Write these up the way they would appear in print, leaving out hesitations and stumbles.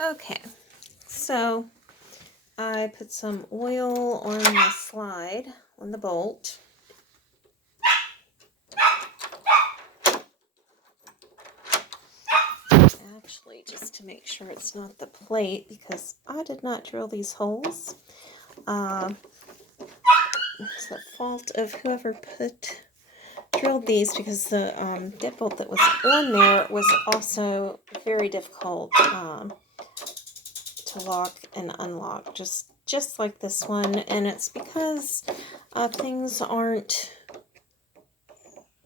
Okay, so I put some oil on the slide, on the bolt. Actually, just to make sure it's not the plate, because I did not drill these holes. It's the fault of whoever drilled these, because the deadbolt that was on there was also very difficult to lock and unlock, just like this one. And it's because things aren't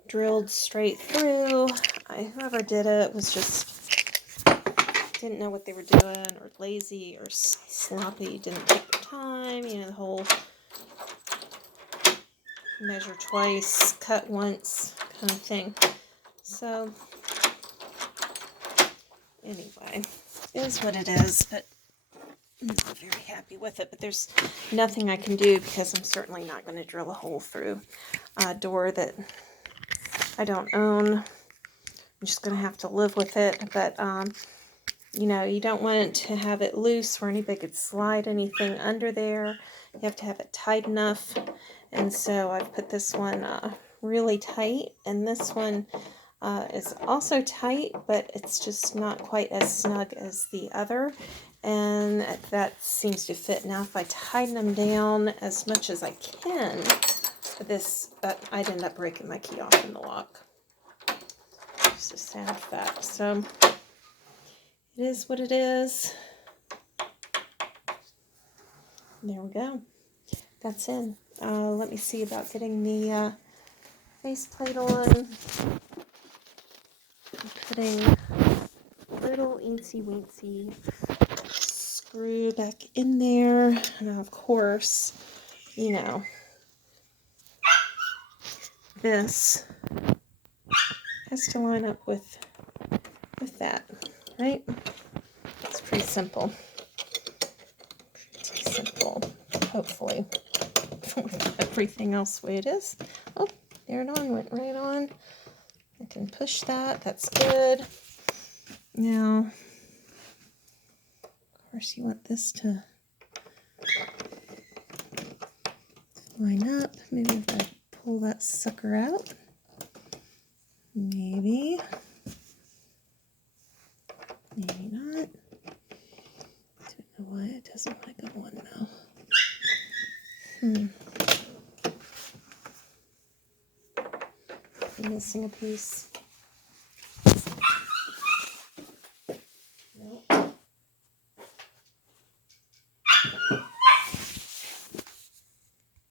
drilled straight through. Whoever did it was just didn't know what they were doing, or lazy, or sloppy, didn't take their time, you know, the whole measure twice, cut once kind of thing. So anyway, it is what it is, but I'm not very happy with it. But there's nothing I can do, because I'm certainly not going to drill a hole through a door that I don't own. I'm just going to have to live with it. But you know, you don't want to have it loose where anybody could slide anything under there. You have to have it tight enough. And so I've put this one really tight, and this one is also tight, but it's just not quite as snug as the other. And that seems to fit. Now if I tighten them down as much as I can, I'd end up breaking my key off in the lock. Just a sad fact. So it is what it is. There we go. That's in. Let me see about getting the faceplate on. I'm putting little eensy weensy screw back in there. Now, of course, you know, this has to line up with that, right? It's pretty simple. Pretty simple, hopefully. With everything else the way it is. Oh, there it on, went right on. I can push that, that's good. Now, of course, you want this to line up. Maybe if I pull that sucker out. Maybe. Maybe not. Don't know why it doesn't want to go on now. I'm missing a piece.